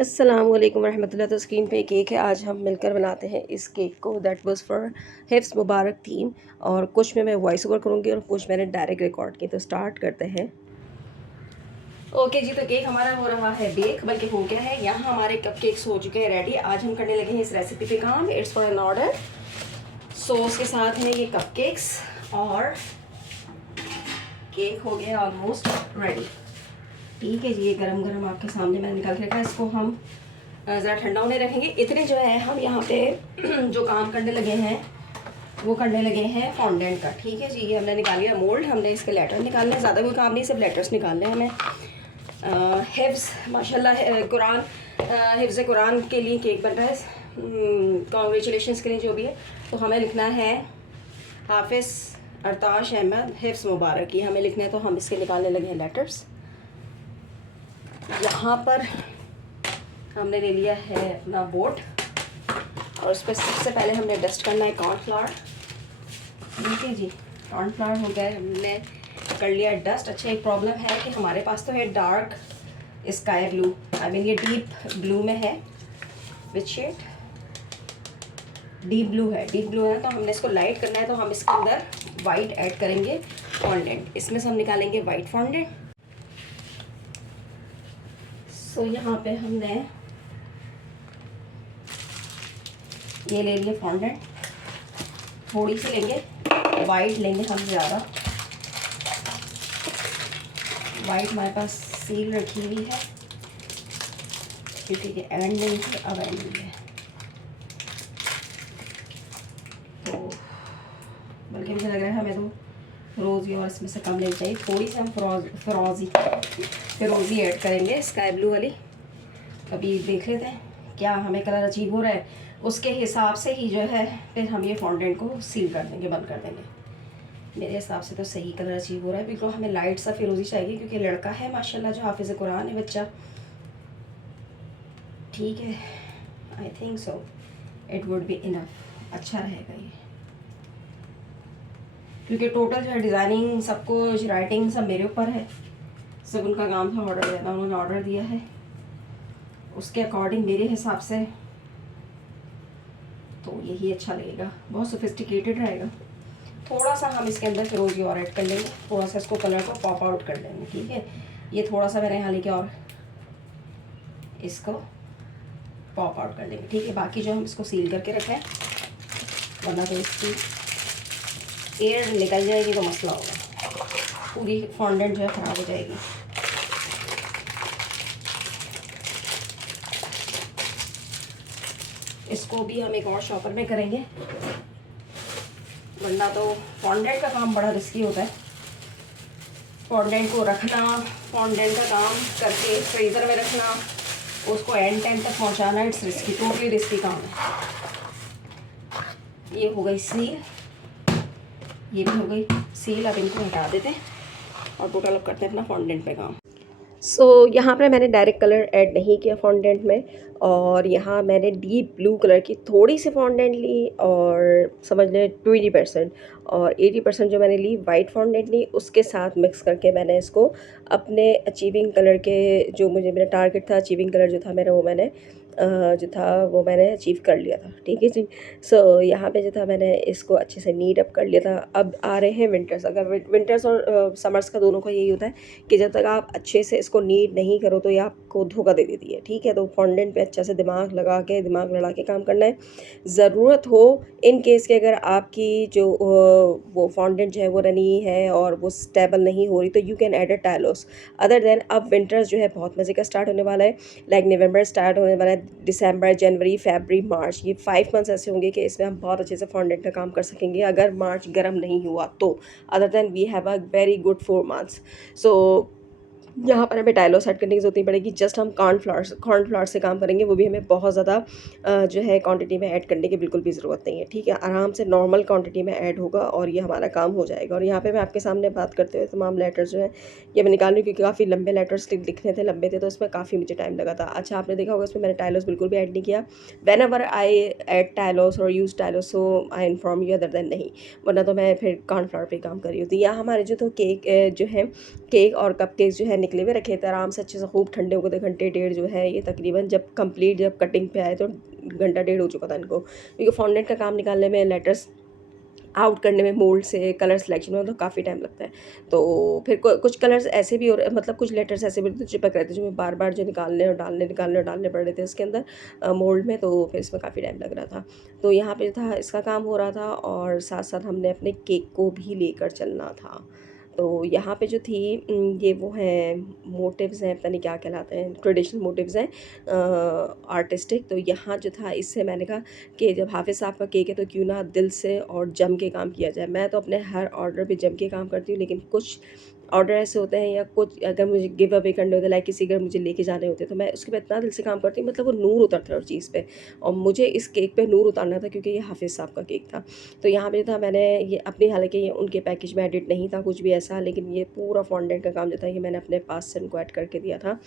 अस्सलामुअलैकुम रहमतुल्लाह। तो स्क्रीन पे केक है, आज हम मिलकर बनाते हैं इस केक को। दैट वाज फॉर हिफ्स मुबारक थीम, और कुछ में मैं वॉइस ओवर करूँगी और कुछ मैंने डायरेक्ट रिकॉर्ड की। तो स्टार्ट करते हैं। ओके जी, तो केक हमारा हो रहा है बेक, बल्कि हो गया है। यहाँ हमारे कपकेक्स हो चुके हैं रेडी। आज हम करने लगे हैं इस रेसिपी पे काम। It's for an order. Sauce के साथ है ये कपकेक्स, और केक हो गया ऑलमोस्ट रेडी। ठीक है जी, ये गरम गरम आपके सामने मैंने निकाल के रखा है। इसको हम ज़रा ठंडा होने रखेंगे। इतने जो है हम यहाँ पे जो काम करने लगे हैं वो करने लगे हैं फॉन्डेंट का। ठीक है जी, ये हमने निकाल लिया मोल्ड। हमने इसके लेटर निकालने हैं, ज़्यादा कोई काम नहीं, सिर्फ लेटर्स निकालने हैं हमें। हिफ्स माशाल्लाह कुरान, हिफ्ज़ कुरान के लिए केक बन रहा है। कॉन्ग्रेचुलेशंस के लिए जो भी है। तो हमें लिखना है हाफिज़ अरताश अहमद हिफ्स मुबारक की हमें लिखना है। तो हम इसके निकालने लगे हैं लेटर्स। यहाँ पर हमने ले लिया है अपना बोर्ड, और उस पर सबसे पहले हमने डस्ट करना है कॉर्नफ्लावर। ठीक है जी, कॉर्नफ्लावर हो गया, हमने कर लिया डस्ट। अच्छा, एक प्रॉब्लम है कि हमारे पास तो है dark sky blue, I mean ये डीप ब्लू में है। विच शेड? डीप ब्लू है। डीप ब्लू है तो हमने इसको लाइट करना है। तो हम इसके अंदर वाइट ऐड करेंगे फॉन्डेंट। इसमें से हम निकालेंगे वाइट फॉन्डेंट। सो यहाँ पे हमने ये ले लिए फॉन्डेंट, थोड़ी सी लेंगे, वाइट लेंगे हम ज़्यादा। वाइट हमारे पास सील रखी हुई है क्योंकि ये एंड नहीं है, अब एंड नहीं है। तो बल्कि मुझे लग रहा है हमें तो रोज़ी और इसमें से कम लेनी चाहिए। थोड़ी सी हम फिरोज़ी ऐड करेंगे, स्काई ब्लू वाली। अभी देख लेते हैं क्या हमें कलर अचीव हो रहा है, उसके हिसाब से ही जो है फिर हम ये फॉन्डेंट को सील कर देंगे, बंद कर देंगे। मेरे हिसाब से तो सही कलर अचीव हो रहा है। बिल्कुल हमें लाइट सा फिरोज़ी चाहिए क्योंकि लड़का है माशाल्लाह जो हाफिज़ कुरान है बच्चा। ठीक है, I think so it would be enough. अच्छा रहेगा ये, क्योंकि टोटल जो है डिज़ाइनिंग सब कुछ राइटिंग सब मेरे ऊपर है। सब उनका काम था ऑर्डर देना, उन्होंने ऑर्डर दिया है, उसके अकॉर्डिंग मेरे हिसाब से तो यही अच्छा लगेगा, बहुत सोफिस्टिकेटेड रहेगा। थोड़ा सा हम इसके अंदर फिरोजी और ऐड कर लेंगे, थोड़ा सा इसको कलर को पॉप आउट कर लेंगे। ठीक है, ये थोड़ा सा मैंने यहाँ लेके और इसको पॉप आउट कर लेंगे। ठीक है, बाकी जो हम इसको सील करके रखें, वरना तो इसकी एयर निकल जाएगी तो मसला होगा, पूरी फॉन्डेंट जो है ख़राब हो जाएगी। इसको भी हम एक और शॉपर में करेंगे, वरना तो फॉन्डेंट का काम बड़ा रिस्की होता है। फॉन्डेंट को रखना, फॉन्डेंट का काम करके फ्रीज़र में रखना, उसको एंड टाइम तक पहुंचाना, इट्स रिस्की, टोटली रिस्की काम है। ये हो गई सील, ये भी हो गई सील। अब इनको हटा देते हैं और टोटल अब करते हैं अपना फॉन्डेंट पे काम। यहाँ पर मैंने डायरेक्ट कलर ऐड नहीं किया फॉन्डेंट में, और यहाँ मैंने डीप ब्लू कलर की थोड़ी सी फॉन्डेंट ली, और समझ लें 20%, और 80% जो मैंने ली वाइट फॉन्डेंट ली। उसके साथ मिक्स करके मैंने इसको अपने अचीविंग कलर के, जो मुझे मेरा टारगेट था अचीविंग कलर जो था मेरा, वो मैंने अचीव कर लिया था। ठीक है जी। यहाँ पे जो था मैंने इसको अच्छे से नीट अप कर लिया था। अब आ रहे हैं विंटर्स। अगर विंटर्स और समर्स का दोनों का यही होता है कि जब तक आप अच्छे से इसको नीट नहीं करो तो ये आपको धोखा दे देती है। ठीक है, तो फॉन्डेंट पे अच्छा से दिमाग लगा के, दिमाग लड़ा के काम करना है। ज़रूरत हो इन केस के, अगर आपकी जो वो फॉन्डेंट जो है वो रनी है और वो स्टेबल नहीं हो रही, तो you can add a Tylose. Other than अब विंटर्स जो है बहुत मज़े का स्टार्ट होने वाला है। लाइक नवंबर स्टार्ट होने वाला है, दिसंबर, जनवरी, फरवरी, मार्च, ये 5 मंथ्स ऐसे होंगे कि इसमें हम बहुत अच्छे से फॉन्डेंट का काम कर सकेंगे, अगर मार्च गर्म नहीं हुआ तो। Other than we have a very good 4 months. So यहाँ पर हमें टाइलो सेट करने की ज़रूरत नहीं पड़ेगी। जस्ट हम कॉर्नफ्लावर से काम करेंगे, वो भी हमें बहुत ज़्यादा जो है क्वांटिटी में ऐड करने की बिल्कुल भी ज़रूरत नहीं है। ठीक है, आराम से नॉर्मल क्वांटिटी में ऐड होगा और ये हमारा काम हो जाएगा। और यहाँ पे मैं आपके सामने बात करते हुए तमाम लेटर्स जो है ये मैं निकाल रही हूँ, क्योंकि काफ़ी लंबे लेटर्स लिखने थे, लंबे थे, तो इसमें काफ़ी मुझे टाइम लगा था। अच्छा, आपने देखा होगा इसमें मैंने टाइलोस बिल्कुल भी ऐड नहीं किया। वेन एवर आई ऐड टाइलोस और यूज़ टाइलोस, so I inform you, other than नहीं, वरना तो मैं फिर कॉर्नफ्लावर पे काम कर रही होती। यहाँ हमारे जो तो केक जो है, केक और कप केक जो है निकले हुए रखे थे आराम से अच्छे से, खूब ठंडे हो गए थे। घंटे डेढ़ जो है ये तकरीबन जब कंप्लीट जब कटिंग पे आए तो घंटा डेढ़ हो चुका था इनको, क्योंकि फॉन्डेंट का काम निकालने में, लेटर्स आउट करने में, मोल्ड से कलर सिलेक्शन में तो काफ़ी टाइम लगता है। तो फिर कुछ कलर्स ऐसे भी और मतलब कुछ लेटर्स ऐसे भी चिपक रहे थे जो मैं बार बार जो निकालने और डालने पड़ रहे थे इसके अंदर मोल्ड में, तो फिर इसमें काफ़ी टाइम लग रहा था। तो यहाँ पे था इसका काम हो रहा था और साथ साथ हमने अपने केक को भी लेकर चलना था। तो यहाँ पे जो थी ये वो हैं मोटिव्स हैं, पता नहीं क्या कहलाते हैं, ट्रेडिशनल मोटिव्स हैं आर्टिस्टिक। तो यहाँ जो था इससे मैंने कहा कि जब हाफिज़ साहब का केक है तो क्यों ना दिल से और जम के काम किया जाए। मैं तो अपने हर ऑर्डर पे जम के काम करती हूँ, लेकिन कुछ ऑर्डर ऐसे होते हैं या कुछ अगर मुझे गिव अवे करने होते हैं, लाइक किसी अगर मुझे लेके जाने होते हैं, तो मैं उसके पे इतना दिल से काम करती हूँ, मतलब वो नूर उतरता है उस चीज़ पे। और मुझे इस केक पे नूर उतारना था क्योंकि ये हाफिज़ साहब का केक था। तो यहाँ पे था मैंने ये अपनी, हालांकि ये उनके पैकेज में एडिट नहीं था कुछ भी ऐसा, लेकिन ये पूरा फॉन्डेंट का काम जो था ये मैंने अपने पास से उनको ऐड करके दिया था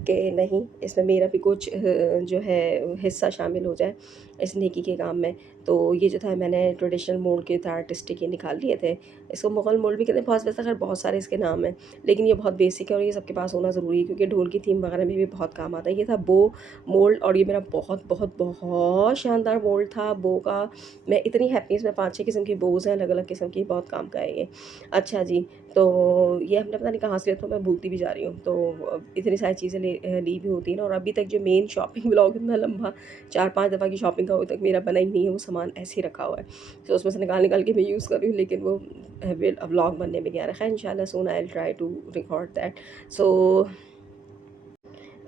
कि नहीं इसमें मेरा भी कुछ जो है हिस्सा शामिल हो जाए इस नेकी के काम में। तो ये जो था मैंने ट्रेडिशनल मोल्ड के था आर्टिस्टिक ये निकाल लिए थे। इसको मुग़ल मोल्ड भी कहते हैं, बहुत वैसे अगर बहुत सारे इसके नाम हैं, लेकिन ये बहुत बेसिक है और ये सबके पास होना ज़रूरी है क्योंकि ढोल की थीम वगैरह में भी बहुत काम आता है। ये था बो मोल्ड और ये मेरा बहुत बहुत बहुत शानदार मोल्ड था बो का। मैं इतनी हैप्पी, इसमें 5-6 किस्म की बोज़ हैं अलग अलग किस्म की, बहुत काम का है ये। अच्छा जी, तो ये हमने पता नहीं कहाँ से लिया था, मैं भूलती भी जा रही हूँ। तो इतनी सारी चीज़ें ली भी होती हैं ना, और अभी तक जो मेन शॉपिंग व्लॉग इतना लंबा 4-5 दफ़ा की शॉपिंग का अभी तक मेरा बना ही नहीं है, वो सामान ऐसे ही रखा हुआ है। तो उसमें से निकाल निकाल के मैं यूज़ कर रही हूँ, लेकिन वो व्लॉग बनने में नहीं आ रहा है। खैर इंशाल्लाह soon I will try to record that. So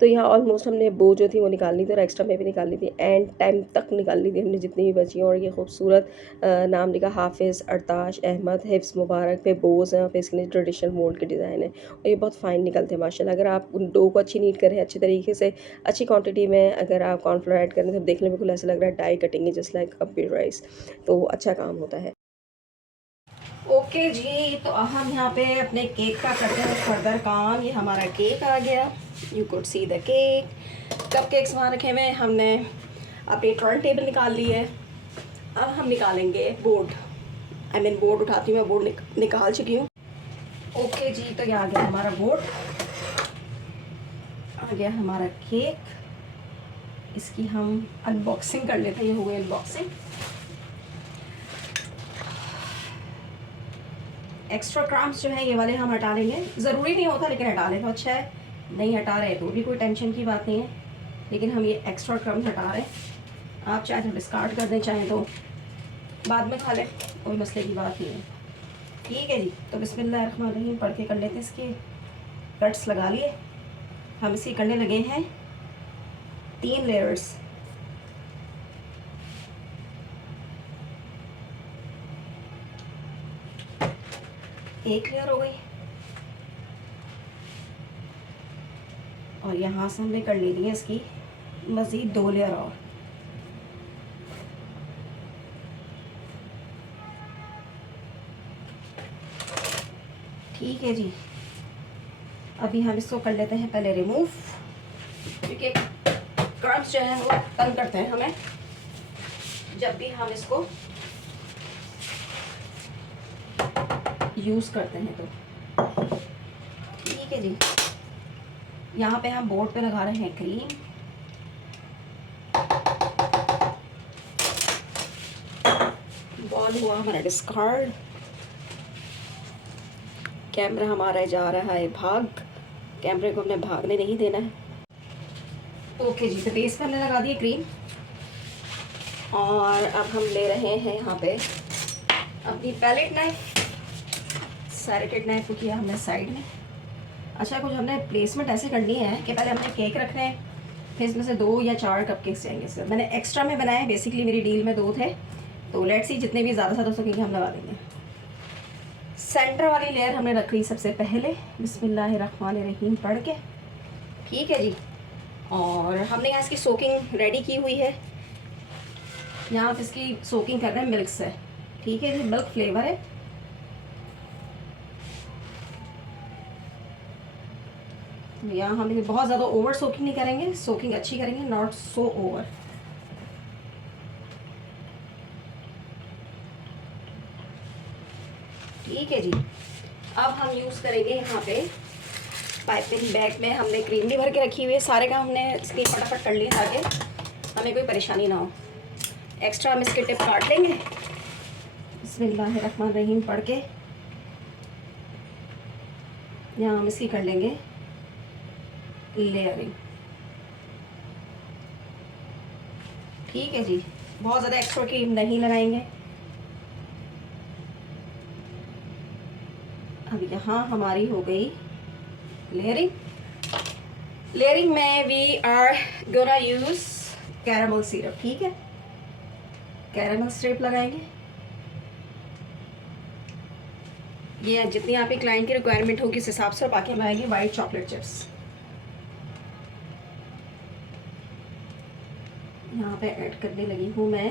तो यहाँ ऑलमोस्ट हमने बो जो थी वो निकालनी थी और एक्स्ट्रा में भी निकालनी थी, एंड टाइम तक निकालनी थी हमने जितनी भी बची हैं। और ये खूबसूरत नाम लिखा हाफिज़ अरताश अहमद हिफ्स मुबारक पे बोज़ हैं और फिर इसके लिए ट्रेडिशनल मोल्ड के डिज़ाइन है और ये बहुत फ़ाइन निकलते हैं माशाल्लाह। अगर आप उन डो को अच्छी नीट करें अच्छी तरीके से, अच्छी क्वान्टिटी में अगर आप कॉर्नफ्लोर ऐड करें तो देखने में बिल्कुल ऐसा लग रहा है डाई कटिंग है जस्ट लाइक कंप्यूटराइज, तो अच्छा काम होता है। ओके जी, तो हम यहाँ पे अपने केक का करते हैं फर्दर काम। ये हमारा केक आ गया, you could see the cake. Cup cakes वहाँ रखे हुए, हमने अपनी टर्न टेबल निकाल ली है। अब हम निकालेंगे बोर्ड, आई मीन बोर्ड उठाती हूँ मैं, बोर्ड निकाल चुकी हूँ। ओके जी, तो ये आ गया हमारा बोर्ड, आ गया हमारा केक। इसकी हम अनबॉक्सिंग कर लेते हैं। ये हो गई अनबॉक्सिंग। एक्स्ट्रा क्रम्स जो है ये वाले हम हटा लेंगे, ज़रूरी नहीं होता लेकिन हटा लें तो अच्छा है, नहीं हटा रहे तो भी कोई टेंशन की बात नहीं है, लेकिन हम ये एक्स्ट्रा क्रम्स हटा रहे हैं। आप चाहे तो डिस्कार्ड कर दें, चाहे तो बाद में खा लें, कोई मसले की बात नहीं है। ठीक है जी, तो बिस्मिल्लाहिर्रहमानिर्रहीम पढ़ के कर लेते हैं। इसके कट्स लगा लिए, हम इसी करने लगे हैं 3 लेयर्स। एक लेयर हो गई और यहाँ से हमने कर लेनी है इसकी मज़ीद 2 लेयर और। ठीक है जी, अभी हम इसको कर लेते हैं पहले रिमूव, क्योंकि क्रम्स जो है वो तंग करते हैं हमें जब भी हम इसको यूज़ करते हैं। तो ठीक है जी, यहाँ पे हम बोर्ड पे लगा रहे हैं क्रीम। बॉल हुआ हमारा डिस्कार्ड, कैमरा हमारा जा रहा है भाग, कैमरे को हमने भागने नहीं देना है। ओके जी, तो बेस पे हमने लगा दिए क्रीम और अब हम ले रहे हैं यहाँ पे अपनी पैलेट नाइफ। सैरेटेड नाइफ को किया हमने साइड में। अच्छा, कुछ हमने प्लेसमेंट ऐसे करनी है कि पहले हमने केक रखने हैं, फिर इसमें से 2 या 4 कप केक्स जाएंगे। इसमें मैंने एक्स्ट्रा में बनाए, बेसिकली मेरी डील में 2 थे, तो लेट्स सी जितने भी ज़्यादा हो सकेंगे हम लगा देंगे। सेंटर वाली लेयर हमने रख ली सबसे पहले, बिस्मिल्लाहिर्रहमानिर्रहीम पढ़ के। ठीक है जी, और हमने यहाँ इसकी सोकिंग रेडी की हुई है। यहाँ आप इसकी सोकिंग कर रहे हैं मिल्क से। ठीक है जी, मिल्क फ्लेवर है। यहाँ हम बहुत ज़्यादा ओवर सोकिंग नहीं करेंगे, सोकिंग अच्छी करेंगे, नॉट सो ओवर। ठीक है जी, अब हम यूज़ करेंगे यहाँ पे पाइपिंग बैग में हमने क्रीम भी भर के रखी हुई है। सारे काम हमने इसके फटाफट कर लिए ताकि हमें कोई परेशानी ना हो। एक्स्ट्रा हम इसके टिप काट लेंगे। बिस्मिल्लाहिर्रहमानिर्रहीम पढ़ के यहाँ हम इसकी कर लेंगे लेयरिंग। ठीक है जी, बहुत ज़्यादा एक्स्ट्रा क्रीम नहीं लगाएंगे। अब यहाँ हमारी हो गई लेयरिंग। लेयरिंग में we are gonna use caramel syrup. ठीक है, कैरामल सिरप लगाएंगे। ये जितनी आपकी क्लाइंट की रिक्वायरमेंट होगी उस हिसाब से। बाकी हम लगाएंगे वाइट चॉकलेट चिप्स। यहाँ पे ऐड करने लगी हूँ मैं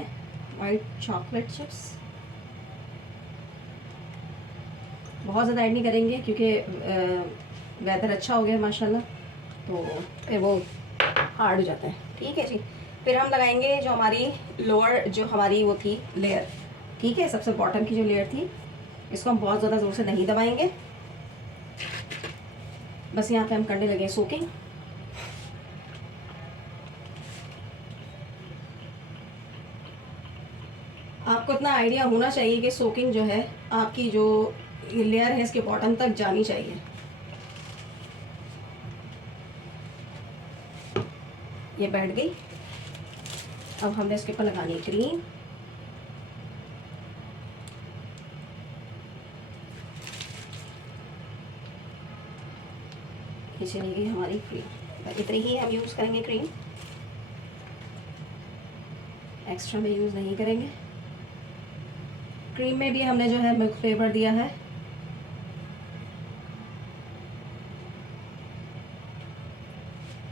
वाइट चॉकलेट चिप्स। बहुत ज़्यादा ऐड नहीं करेंगे क्योंकि वेदर अच्छा हो गया माशाल्लाह, तो फिर वो हार्ड हो जाता है। ठीक है जी, फिर हम लगाएंगे जो हमारी लोअर जो हमारी वो थी लेयर। ठीक है, सबसे बॉटम की जो लेयर थी, इसको हम बहुत ज़्यादा ज़ोर से नहीं दबाएंगे। बस यहाँ पे हम करने लगे सोकिंग। आपको इतना आइडिया होना चाहिए कि सोकिंग जो है आपकी जो लेयर है इसके बॉटम तक जानी चाहिए। ये बैठ गई। अब हमने इसके ऊपर लगानी है क्रीम। ये चली गई हमारी क्रीम। इतनी ही हम यूज़ करेंगे क्रीम, एक्स्ट्रा में यूज़ नहीं करेंगे। क्रीम में भी हमने जो है मिल्क फ्लेवर दिया है।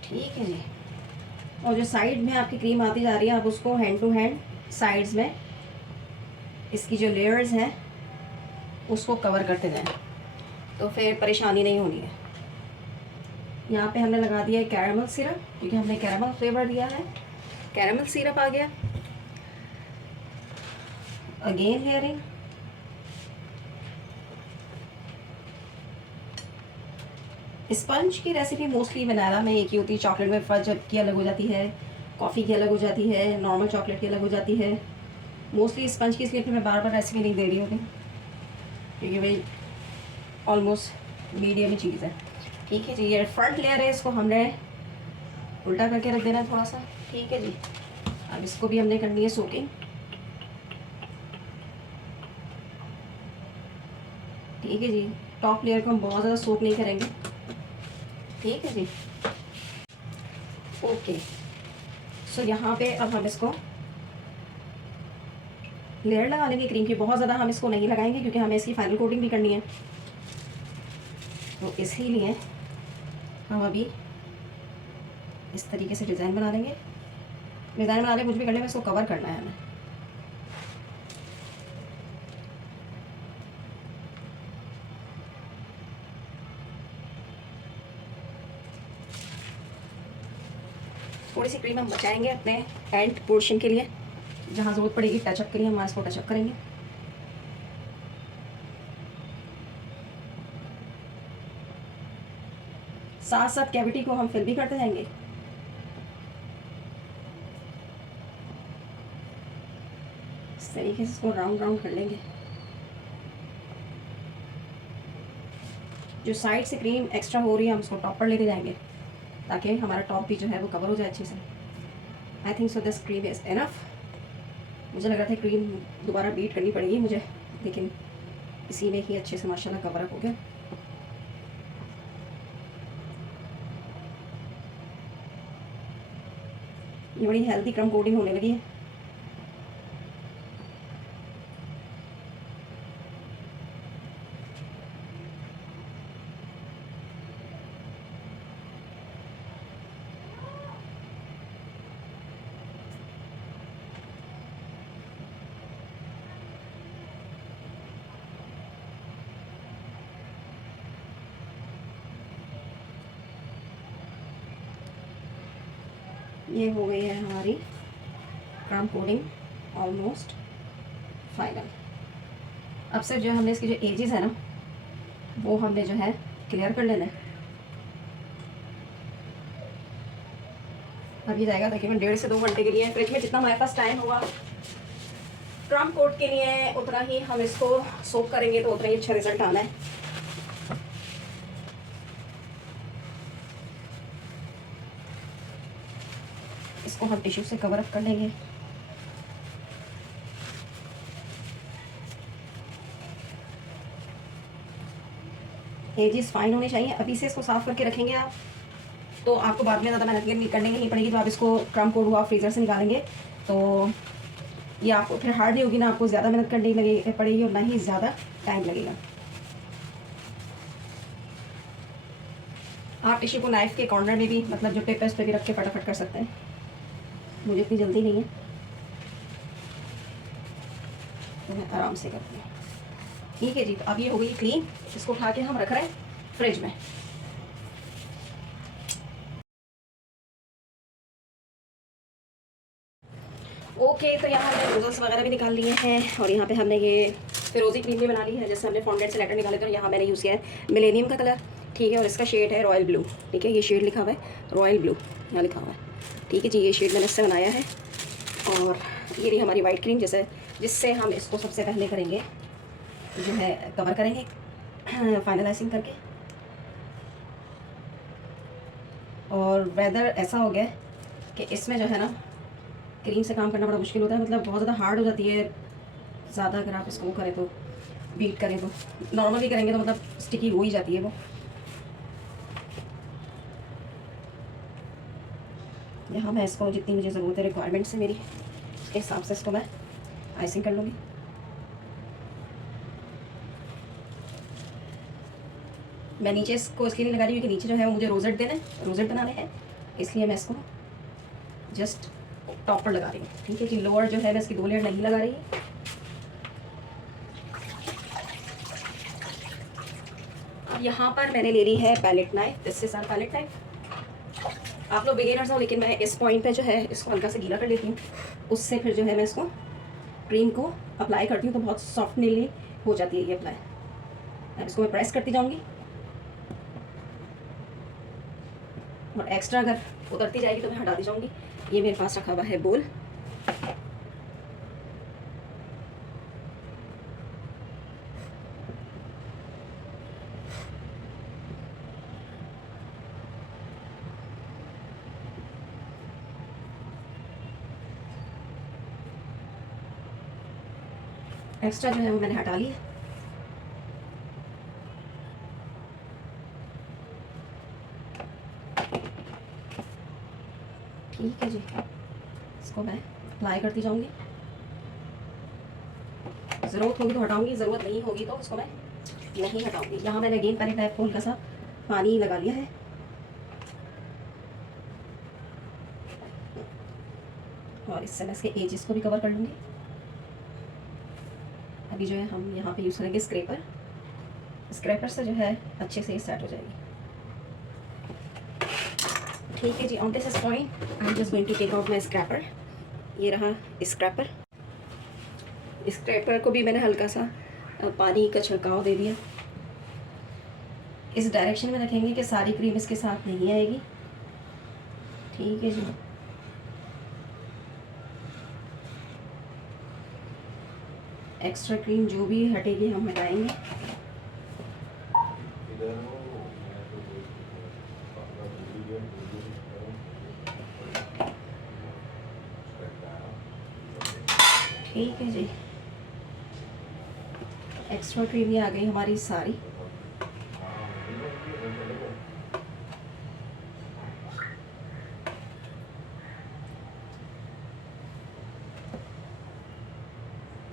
ठीक है जी, और जो साइड में आपकी क्रीम आती जा रही है, आप उसको हैंड टू हैंड साइड्स में इसकी जो लेयर्स हैं उसको कवर करते जाएं, तो फिर परेशानी नहीं होनी है। यहाँ पे हमने लगा दिया है कैरामल सिरप, क्योंकि हमने कैरामल फ्लेवर दिया है। कैरामल सिरप आ गया। Again layering. स्पंज की रेसिपी मोस्टली वनीला में एक ही होती है। चॉकलेट में फज की अलग हो जाती है, कॉफ़ी की अलग हो जाती है, नॉर्मल चॉकलेट की अलग हो जाती है। मोस्टली स्पंज की इसलिए फिर मैं बार बार रेसिपी नहीं दे रही होती, क्योंकि भाई ऑलमोस्ट मीडियम ही चीज़ है। ठीक है जी, ये फ्रंट लेयर है, इसको हमने उल्टा करके रख देना है थोड़ा सा। ठीक है जी, अब इसको भी हमने करनी है सोकिंग। ठीक है जी, टॉप लेयर को हम बहुत ज़्यादा सोक नहीं करेंगे। ठीक है जी, ओके। सो यहाँ पे अब हम इसको लेयर लगा लेंगे क्रीम की। बहुत ज़्यादा हम इसको नहीं लगाएंगे क्योंकि हमें इसकी फाइनल कोटिंग भी करनी है, तो इसीलिए हम अभी इस तरीके से डिज़ाइन बना लेंगे। डिज़ाइन बनाने कुछ भी करने में इसको कवर करना है हमें। थोड़ी सी क्रीम हम बचाएंगे अपने एंड पोर्शन के लिए, जहाँ ज़रूरत पड़ेगी टचअप के लिए हम इसको टचअप करेंगे। साथ साथ कैविटी को हम फिल भी करते जाएंगे। इस तरीके से इसको राउंड राउंड कर लेंगे। जो साइड से क्रीम एक्स्ट्रा हो रही है हम उसको टॉप पर लेके जाएंगे, ताकि हमारा टॉप भी जो है वो कवर हो जाए अच्छे से। I think so this cream is enough. मुझे लग रहा था क्रीम दोबारा बीट करनी पड़ेगी मुझे, लेकिन इसी में ही अच्छे से माशाल्लाह कवर अप हो गया। ये बड़ी हेल्दी क्रम कोटिंग होने लगी है। ये हो गई है हमारी क्रम कोटिंग ऑलमोस्ट फाइनल। अब सिर्फ जो हमने इसकी जो एजेस है ना, वो हमने जो है क्लियर कर लेना है। अभी जाएगा तकरीबन 1.5 से 2 घंटे के लिए। फ्रिज में जितना हमारे पास टाइम होगा क्रम कोट के लिए उतना ही हम इसको सोक करेंगे, तो उतना ही अच्छा रिजल्ट आना है। इसको हम टिश्यू से कवर अप कर लेंगे। एजेस फाइन होने चाहिए। अभी से इसको साफ़ करके रखेंगे आप, तो आपको बाद में ज़्यादा मेहनत करने की नहीं पड़ेगी। तो आप इसको क्रम कोड हुआ फ्रीज़र से निकालेंगे तो ये आपको फिर हार्ड नहीं होगी, ना आपको ज़्यादा मेहनत करनी लगे पड़ेगी और ना ही ज़्यादा टाइम लगेगा। आप टिश्यू को नाइफ़ के कॉर्नर में भी, मतलब जो टिप है उस पर भी रख के फटाफट कर सकते हैं। मुझे इतनी जल्दी नहीं है तो मैं आराम से करती हूँ। ठीक है जी, तो अब ये हो गई क्लीन। इसको उठा के हम रख रहे हैं फ्रिज में। ओके, तो यहाँ हमने नोजल्स वगैरह भी निकाल लिए हैं और यहाँ पे हमने ये फिरोजी क्रीम भी बना ली है। जैसे हमने फॉन्डेंट से लेटर निकाले थे, यहाँ मैंने यूज़ किया है मिलेनियम का कलर, ठीक है, और इसका शेड है रॉयल ब्लू। ठीक है, ये शेड लिखा हुआ है रॉयल ब्लू, यहाँ लिखा हुआ है। ठीक है जी, ये शेड मैंने इससे बनाया है। और ये रही हमारी वाइट क्रीम, जिससे हम इसको सबसे पहले करेंगे जो है कवर करेंगे फाइनलाइजिंग करके। और वेदर ऐसा हो गया कि इसमें जो है ना क्रीम से काम करना बड़ा मुश्किल होता है, मतलब बहुत ज़्यादा हार्ड हो जाती है। ज़्यादा अगर आप इसको करें तो बीट करें तो, नॉर्मली करेंगे तो मतलब स्टिकी हो ही जाती है वो। यहाँ मैं इसको जितनी मुझे ज़रूरत है रिक्वायरमेंट से मेरी, उसके हिसाब से इसको मैं आइसिंग कर लूँगी। मैं नीचे इसको इसलिए नहीं लगा रही क्योंकि नीचे जो है वो मुझे रोजेट देना है, रोजेट बनाने हैं, इसलिए मैं इसको जस्ट टॉप पर लगा रही हूँ। ठीक है जी, लोअर जो है मैं इसकी 2 लेयर नहीं लगा रही। अब यहाँ पर मैंने ले ली है पैलेट नाइफ, इससे साथ पैलेट नाइफ। आप लोग बिगिनर्स हो, लेकिन मैं इस पॉइंट पे जो है इसको हल्का से गीला कर लेती हूँ, उससे फिर जो है मैं इसको क्रीम को अप्लाई करती हूँ तो बहुत सॉफ्ट नीली हो जाती है ये अप्लाई। अब इसको मैं प्रेस करती जाऊँगी और एक्स्ट्रा अगर उतरती जाएगी तो मैं हटाती जाऊँगी। ये मेरे पास रखा हुआ है बोल। एक्स्ट्रा जो है वो मैंने हटा लिया। ठीक है जी, इसको मैं अप्लाई करती जाऊँगी। ज़रूरत होगी तो हटाऊँगी, ज़रूरत नहीं होगी तो उसको मैं नहीं हटाऊँगी। यहाँ मैंने अगेन पैलेट नाइफ को हल्का सा पानी लगा लिया है और इससे मैं इसके एजेस को भी कवर कर लूँगी। अभी जो है हम यहाँ पे यूज़ करेंगे स्क्रैपर। स्क्रैपर से जो है अच्छे से ये सेट हो जाएगी। ठीक है जी, on this point I am just going to take out my scraper. ये रहा स्क्रैपर। स्क्रैपर को भी मैंने हल्का सा पानी का छिड़काव दे दिया। इस डायरेक्शन में रखेंगे कि सारी क्रीम इसके साथ नहीं आएगी। ठीक है जी, एक्स्ट्रा क्रीम जो भी हटेगी हम हटाएंगे। ठीक है जी, एक्स्ट्रा क्रीम ये आ गई हमारी सारी।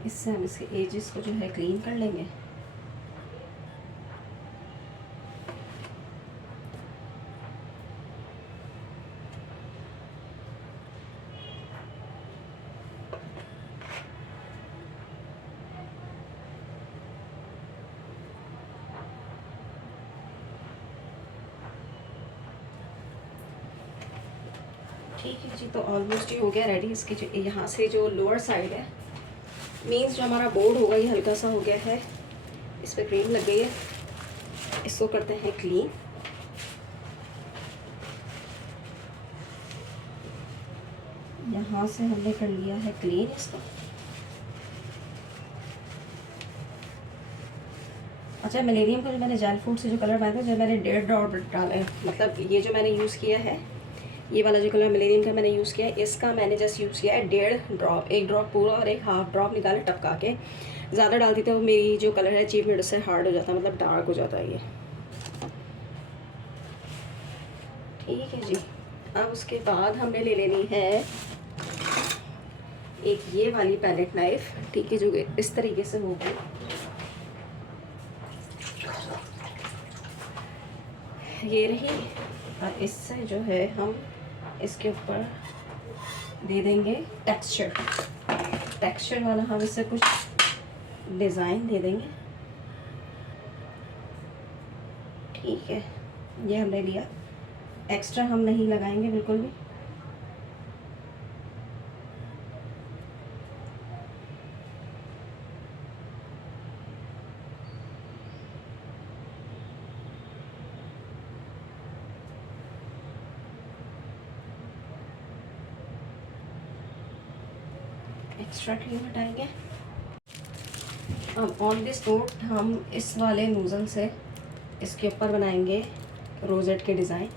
इससे हम इसके एजेस को जो है क्लीन कर लेंगे। ठीक है जी, तो ऑलमोस्ट ये हो गया रेडी। इसकी जो यहाँ से जो लोअर साइड है, मीन्स जो हमारा बोर्ड होगा ये हल्का सा हो गया है, इस पर क्रीम लग गई है। इसको करते हैं क्लीन। यहाँ से हमने कर लिया है क्लीन इसको। अच्छा, मिलेनियम का जो मैंने जेल फूड से जो कलर बनाया था, जो मैंने 1.5 ड्रॉप डाले, मतलब ये जो मैंने यूज़ किया है, ये वाला जो कलर मिलेनियम का मैंने यूज़ किया है, इसका मैंने जस्ट यूज़ किया है 1.5 ड्रॉप, 1 ड्रॉप पूरा और 1 हाफ ड्रॉप निकाले टपका के। ज़्यादा डालती तो मेरी जो कलर है अचीवमेंट उससे हार्ड हो जाता, मतलब डार्क हो जाता है ये। ठीक है जी। अब उसके बाद हमने ले लेनी है एक ये वाली पैलेट नाइफ, ठीक है, जो इस तरीके से होगी। ये रही, और इससे जो है हम इसके ऊपर दे देंगे टेक्सचर। टेक्सचर वाला हम इससे कुछ डिज़ाइन दे देंगे। ठीक है, ये हमने लिया, एक्स्ट्रा हम नहीं लगाएंगे बिल्कुल भी। एक्स्ट्रा क्रीम हटाएंगे। अब ऑन दिस नोट हम इस वाले नूज़ल से इसके ऊपर बनाएंगे रोजेट के डिज़ाइन।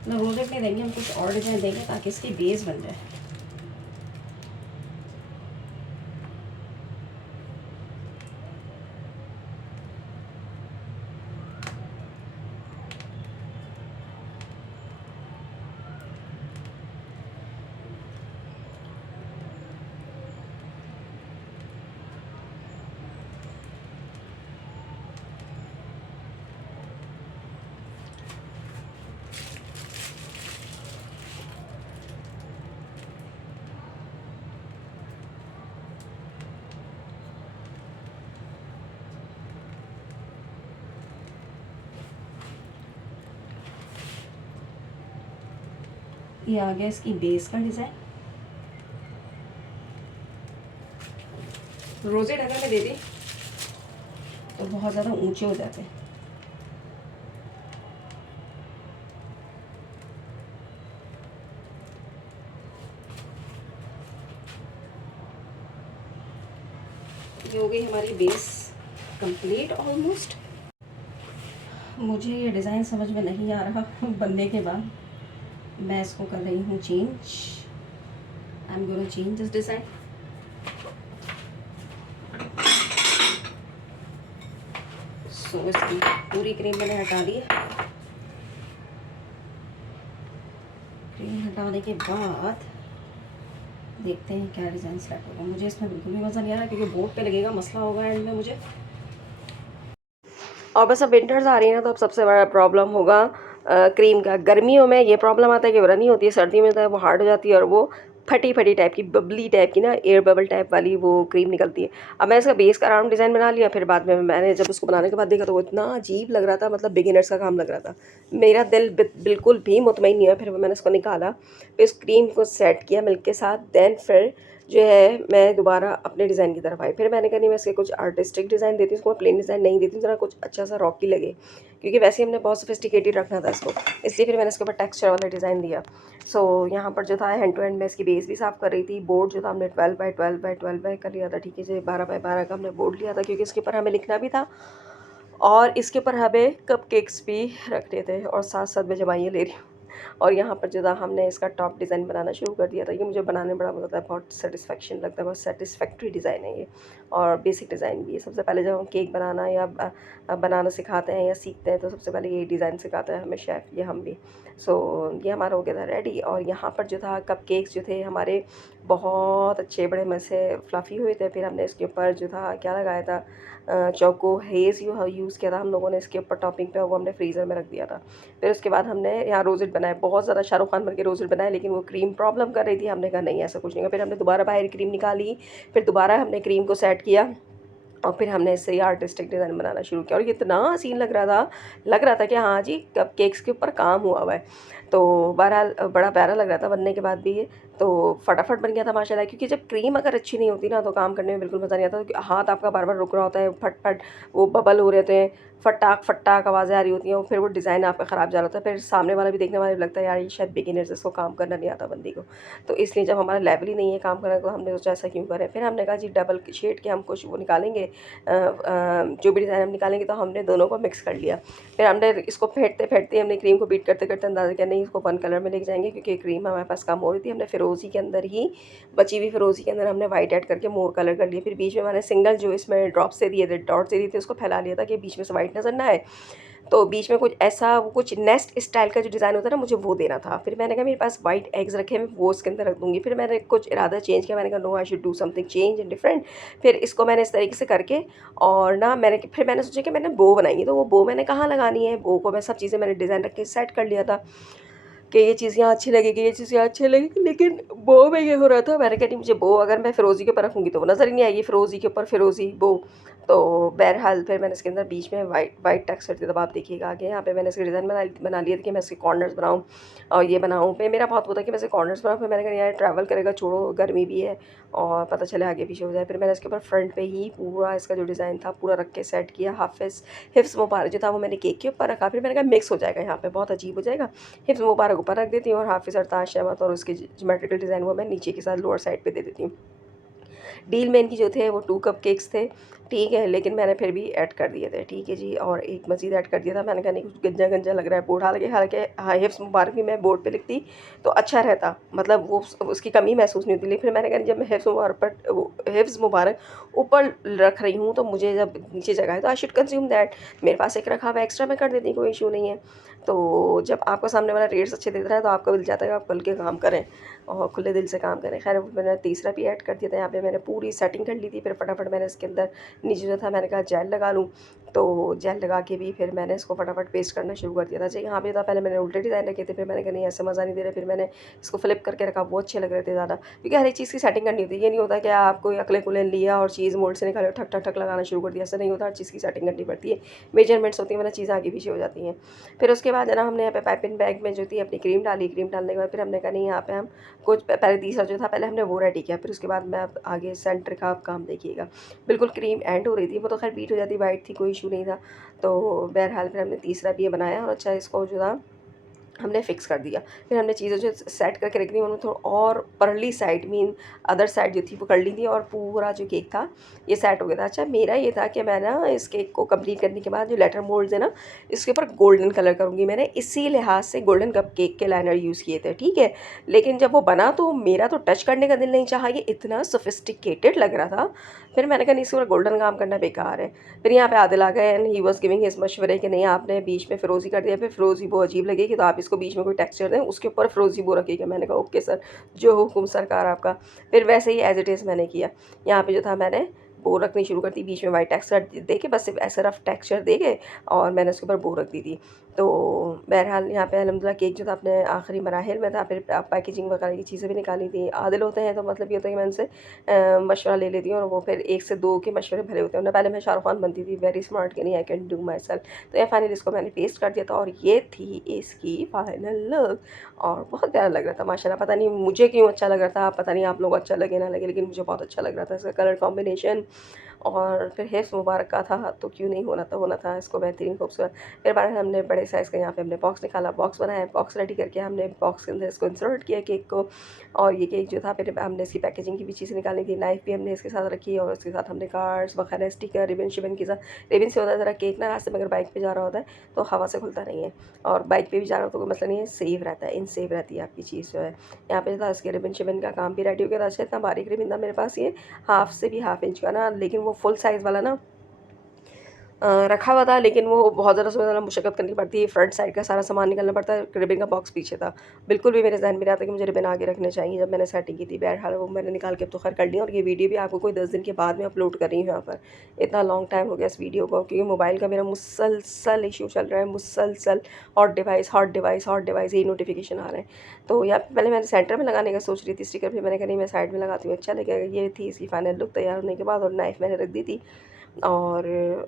मतलब रोजेट नहीं देंगे हम, कुछ और डिज़ाइन देंगे ताकि इसकी बेस बन जाए। ये आ गया इसकी बेस का डिज़ाइन। रोजेट अगर मैं दे दी तो बहुत ज़्यादा ऊंचे हो जाते हैं। ये हो गई हमारी बेस कंप्लीट ऑलमोस्ट। मुझे ये डिज़ाइन समझ में नहीं आ रहा बनने के बाद, मैं इसको कर रही हूँ change. I am gonna change this design. So इसकी पूरी क्रीम मैंने हटा ली है। क्रीम हटाने के बाद देखते हैं क्या डिज़ाइन सेलेक्ट होगा। मुझे इसमें बिल्कुल भी मज़ा नहीं आ रहा क्योंकि बोर्ड पे लगेगा, मसला होगा एंड में मुझे। और बस अब विंटर्स आ रही है ना, तो अब सबसे बड़ा प्रॉब्लम होगा क्रीम का। गर्मियों में ये प्रॉब्लम आता है कि वो रनी होती है, सर्दी में तो है वो हार्ड हो जाती है और वो फटी फटी टाइप की, बबली टाइप की ना, एयर बबल टाइप वाली वो क्रीम निकलती है। अब मैं इसका बेस का राउंड डिज़ाइन बना लिया, फिर बाद में मैंने जब उसको बनाने के बाद देखा तो वो इतना अजीब लग रहा था, मतलब बिगिनर्स का काम लग रहा था। मेरा दिल बिल्कुल भी मुतमईन नहीं हुआ। फिर मैंने इसको निकाला, फिर इस क्रीम को सेट किया मिल्क के साथ, देन फिर जो है मैं दोबारा अपने डिज़ाइन की तरफ आई। फिर मैंने कहा नहीं, मैं इसके कुछ आर्टिस्टिक डिज़ाइन देती हूँ, इसको मैं प्लेन डिज़ाइन नहीं देती हूँ, ज़रा कुछ अच्छा सा रॉकी लगे, क्योंकि वैसे ही हमने बहुत सोफिस्टिकेटेड रखना था इसको, इसलिए फिर मैंने इसके ऊपर टेक्सचर वाला डिज़ाइन दिया। सो यहाँ पर जो था हैंड टू हैंड मैं इसकी बेस भी साफ़ कर रही थी। बोर्ड जो था हमने 12x12x12 कर लिया था, ठीक है जी, 12x12 का हमने बोर्ड लिया था क्योंकि इसके ऊपर हमें लिखना भी था और इसके ऊपर हमें कपकेक्स भी रखने थे, और साथ साथ मैं जमाइयाँ ले रही हूँ। और यहाँ पर जो था हमने इसका टॉप डिज़ाइन बनाना शुरू कर दिया था। ये मुझे बनाने में बड़ा मज़ा आता है, बहुत सेटिस्फेक्शन लगता है, बहुत सेटिस्फैक्ट्री डिज़ाइन है ये, और बेसिक डिज़ाइन भी है। सबसे पहले जब हम केक बनाना या बनाना सिखाते हैं या सीखते हैं तो सबसे पहले ये डिज़ाइन सिखाता है हमें शेफ़, ये हम भी। सो ये हमारा हो गया था रेडी। और यहाँ पर जो था कपकेक्स जो थे हमारे बहुत अच्छे बड़े मज़े से फ्लफ़ी हुए थे। फिर हमने इसके ऊपर जो था क्या लगाया था, चोको हेज़ यूज़ किया था हम लोगों ने इसके ऊपर टॉपिंग पे, वो हमने फ्रीज़र में रख दिया था। फिर उसके बाद हमने यहाँ रोज़ेट बनाए, बहुत ज़्यादा शाहरुख खान बन के रोज़ेट बनाए, लेकिन वो क्रीम प्रॉब्लम कर रही थी। हमने कहा नहीं, ऐसा कुछ नहीं होगा। फिर हमने दोबारा बाहर क्रीम निकाली, फिर दोबारा हमने क्रीम को सेट किया और फिर हमने इससे ही आर्टिस्टिक डिज़ाइन बनाना शुरू किया। और ये इतना हसीन लग रहा था कि हाँ जी, कप केक्स के ऊपर काम हुआ हुआ है। तो बहरहाल बड़ा प्यारा लग रहा था बनने के बाद भी ये, तो फटाफट बन गया था माशाल्लाह। क्योंकि जब क्रीम अगर अच्छी नहीं होती ना तो काम करने में बिल्कुल मज़ा नहीं आता, क्योंकि हाथ आपका बार बार रुक रहा होता है, फट फट वो बबल हो रहे थे, फटाक फटाक आवाज़ें आ रही होती हैं, फिर वो डिज़ाइन आपका ख़राब जा रहा होता है, फिर सामने वाला भी देखने वाला भी लगता है यार ये शायद बिगिनर्स, इसको काम करना नहीं आता बंदी को। तो इसलिए जब हमारा लेवल ही नहीं है काम करने का, तो हमने सोचा ऐसा क्यों करें। फिर हमने कहा जी डबल शेड के हम कुछ वो निकालेंगे, जो भी डिज़ाइन हम निकालेंगे, तो हमने दोनों को मिक्स कर लिया। फिर हमने इसको फेंटते फेंटते हमने क्रीम को बीट करते करते अंदाज़ा किया नहीं इसको वन कलर में लेके जाएंगे, क्योंकि क्रीम हमारे पास कम हो रही थी। हमने फिरोज़ी के अंदर ही, बची हुई फिरोज़ी के अंदर हमने वाइट ऐड करके मोर कलर कर लिए। फिर बीच में मैंने सिंगल जो इसमें ड्रॉप्स दे दिए थे, डॉट्स दे दिए थे, उसको फैला लिया था कि बीच में से वाइट नज़र ना आए। तो बीच में कुछ ऐसा, वो कुछ नेस्ट स्टाइल का जो डिज़ाइन होता है ना, मुझे वो देना था। फिर मैंने कहा मेरे पास वाइट एग्स रखे हैं, मैं वो इसके अंदर रख दूँगी। फिर मैंने कुछ इरादा चेंज किया, मैंने कहा no I should do something change and different. फिर इसको मैंने इस तरीके से करके, और ना फिर मैंने सोचा कि मैंने बो बनाएंगी, तो वो बो मैंने कहाँ लगानी है, बो को मैं सब चीज़ें मैंने डिज़ाइन रख के सेट कर लिया था कि ये चीज़ यहाँ अच्छी लगेगी, ये चीज़ यहाँ अच्छी लगेगी। लेकिन बो में ये हो रहा था, मैंने कहा नहीं मुझे बो अगर मैं फ़िरोज़ी के ऊपर रखूँगी तो वो नज़र ही नहीं आएगी, फ़िरोज़ी के ऊपर फ़िरोज़ी बो। तो बहरहाल फिर मैंने इसके अंदर बीच में वाइट वाइट टेक्सचर थी, तब आप देखिएगा आगे यहाँ पे मैंने इसके डिज़ाइन बना लिया था कि मैं इसके कॉर्नर्स बनाऊँ और ये बनाऊँ। फिर मेरा बहुत होता है कि मैं इसके कॉर्नर्स बनाऊँ, फिर मैंने कहा यार ट्रैवल करेगा, छोड़ो गर्मी भी है और पता चले आगे पीछे हो जाए। फिर मैंने इसके ऊपर फ्रंट पे ही पूरा इसका जो डिज़ाइन था पूरा रख के सेट किया। हिफ्स मुबारक जो था वो मैंने केक के ऊपर रखा। फिर मैंने कहा मिक्स हो जाएगा यहाँ पे, बहुत अजीब हो जाएगा, हिफ्स मुबारक ऊपर रख देती हूँ और हाफिज़ अरताज शहमत और उसकी ज्योमेट्रिकल डिज़ाइन वो मैं नीचे के साथ लोअर साइड पे दे देती हूँ। डील में इनकी जो थे वो 2 कप केक्स थे, ठीक है, लेकिन मैंने फिर भी ऐड कर दिए थे, ठीक है जी। और एक मज़ीद ऐड कर दिया था, मैंने कहा नहीं कुछ गंजा-गंजा लग रहा है बोर्ड, हालाँकि हाँ, हिफ्स मुबारक भी मैं बोर्ड पे लिखती तो अच्छा रहता, मतलब वो उसकी कमी महसूस नहीं होती। लेकिन फिर मैंने कहा जब मैं हिफ्स मुबारक ऊपर रख रही हूँ, तो मुझे जब नीचे जगह है तो आई शुड कंज़्यूम दैट। मेरे पास एक रखा हुआ एक्स्ट्रा, मैं कर देती हूँ, कोई इश्यू नहीं है। तो जब आपको सामने वाला रेट्स अच्छे दे रहा है तो आपको मिल जाता है कि आप खुल के काम करें और खुले दिल से काम करें। खैर मैंने तीसरा भी ऐड कर दिया था, यहाँ पे मैंने पूरी सेटिंग कर ली थी। फिर फटाफट मैंने इसके अंदर नीचे जो था मैंने कहा जेल लगा लूँ, तो जेल लगा के भी फिर मैंने इसको फटाफट पेस्ट करना शुरू कर दिया था। जी यहाँ पे था, पहले मैंने उल्टे डिज़ाइन रखे थे, फिर मैंने कहा नहीं ऐसे मज़ा नहीं दे रहा, फिर मैंने इसको फ्लिप करके रखा, वो अच्छे लग रहे थे ज़्यादा, क्योंकि हर एक चीज़ की सेटिंग करनी होती है। ये नहीं होता कि आप कोई अकले कुले लिया और चीज़ मोल्ड से निकाले ठक ठक ठक लगाना शुरू कर दिया, ऐसा नहीं होता, हर चीज़ की सेटिंग करनी पड़ती है, मेजरमेंट्स होती हैं, वरना चीज़ें आगे पीछे हो जाती हैं। फिर उसके बाद है ना हमने यहाँ पे पाइपिंग बैग में जो थी अपनी क्रीम डाली, क्रीम डालने के बाद फिर हमने कहा नहीं यहाँ पे हम कुछ पहले तीसरा जो था पहले हमने वो रेडी किया, फिर उसके बाद मैं अब आगे सेंटर का आप काम देखिएगा। बिल्कुल क्रीम एंड हो रही थी, वो तो खैर बीट हो जाती, वाइट थी, कोई इशू नहीं था। तो बहरहाल फिर हमने तीसरा भी ये बनाया और अच्छा इसको जो था हमने फ़िक्स कर दिया। फिर हमने चीज़ें जो सेट करके रख दी, उन्होंने थोड़ा और परली साइड मीन अदर साइड जो थी वो कर ली थी और पूरा जो केक था ये सेट हो गया था। अच्छा मेरा ये था कि मैं ना इस केक को कंप्लीट करने के बाद जो लेटर मोल्ड्स है ना, इसके ऊपर गोल्डन कलर करूँगी। मैंने इसी लिहाज से गोल्डन कप केक के लाइनर यूज़ किए थे, ठीक है। लेकिन जब वो बना तो मेरा तो टच करने का दिल नहीं चाहा, ये इतना सोफिस्टिकेटेड लग रहा था। फिर मैंने कहा नहीं इसके ऊपर गोल्डन काम करना बेकार है। फिर यहाँ पे आदिल आ गए and he was giving his मशवरे कि नहीं आपने बीच में फ़िरोज़ी कर दिया, फिर फ़िरोज़ी वो अजीब लगेगी तो आप इसको बीच में कोई टेक्सचर दें, उसके ऊपर फ़िरोज़ी वो रखिएगा। मैंने कहा ओके सर, जो हुक्म सरकार आपका। फिर वैसे ही एज़ इट इज़ मैंने किया। यहाँ पे जो था मैंने बो रखनी शुरू कर दी, बीच में वाइट टेक्सचर दे के, बस सिर्फ ऐसा रफ टेक्सचर दे के और मैंने उसके ऊपर बो रख दी थी। तो बहरहाल यहाँ पे अल्हम्दुलिल्लाह केक जो था अपने आखिरी मराहिल में था। फिर पैकेजिंग वगैरह की चीज़ें भी निकाली थी। आदिल होते हैं तो मतलब ये होता है कि मैं उनसे मशवरा ले लेती हूँ और वो फिर 1 से 2 के मशवरे भले होते हैं। उन्हें पहले मैं शाहरुख़ खान बनती थी, वेरी स्मार्ट कि नहीं I can do my self. तो ये फाइनली इसको मैंने पेस्ट कर दिया था और ये थी इसकी फाइनल लुक और बहुत प्यारा लग रहा था माशाल्लाह। पता नहीं मुझे क्यों अच्छा लग रहा था, पता नहीं आप लोग अच्छा लगे ना लगे, लेकिन मुझे बहुत अच्छा लग रहा था इसका कलर कॉम्बिनेशन। और फिर हिफ्स मुबारक का था तो क्यों नहीं होना था इसको बेहतरीन खूबसूरत। फिर बाद में हमने बड़े साइज़ का यहाँ पे हमने बॉक्स निकाला, बॉक्स बनाया, बॉक्स रेडी करके हमने बॉक्स के अंदर इसको इंसर्ट किया केक को। और ये केक जो था फिर हमने इसकी पैकेजिंग की भी चीज़ें निकाली थी, नाइफ़ भी हमने इसके साथ रखी और उसके साथ हमने कार्ड्स वगैरह स्टिकर रिबन शिबन के साथ। रिबन से होता है ज़रा केक ना रास्ते में अगर बाइक पे जा रहा होता है तो हवा से खुलता नहीं है, और बाइक पे भी जा रहा हो तो कोई मसला नहीं है, सेफ रहता है, इन सेफ रहती है आपकी चीज़ जो है। यहाँ पे जो था इसके रिबन शिबन का काम भी रेडी हो गया था। अच्छा इतना बारीक रिबन था मेरे पास, ये हाफ से भी हाफ इंच का ना, लेकिन वो फुल साइज़ वाला ना रखा हुआ था, लेकिन वो बहुत ज़्यादा उसमें ज़्यादा मुशक्कत करनी पड़ती है, फ्रंट साइड का सारा सामान निकालना पड़ता है, रिबन का बॉक्स पीछे था। बिल्कुल भी मेरे ज़हन में नहीं आता कि मुझे रिबन आगे रखने चाहिए जब मैंने सेटिंग की थी। बहरहाल वो मैंने निकाल के अब तो खैर कर लिया और ये वीडियो भी आपको कोई 10 दिन के बाद में अपलोड कर रही हूँ यहाँ पर। इतना लॉन्ग टाइम हो गया इस वीडियो को, क्योंकि मोबाइल का मेरा मुसलसल इशू चल रहा है, मुसलसल hot device hot device hot device, यही नोटिफिकेशन आ रहे हैं। तो यहाँ पे पहले मैंने सेंटर में लगाने का सोच रही थी स्टिकर, फिर मैंने कहा नहीं मैं साइड में लगाती हूँ, अच्छा लगेगा। ये थी इसकी फाइनल लुक तैयार होने के बाद, और नाइफ़ मैंने रख दी थी। और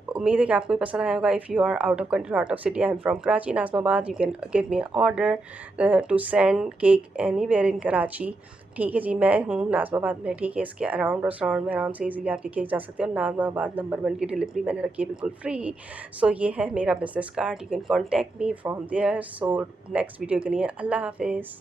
उम्मीद है कि आपको भी पसंद आया होगा। If you are out of country out of city, I am from Karachi Nazimabad, you can give me order to send cake anywhere in Karachi. ठीक है जी, मैं हूँ नाज़माबाद में, ठीक है, इसके अराउंड और सराउंड में आराम से ईज़िली आप लेके जा सकते हो। नाज़माबाद नंबर 1 की डिलीवरी मैंने रखी है बिल्कुल फ्री। सो ये है मेरा business card, you can contact me from there. So next video के लिए अल्लाह हाफ़िज़।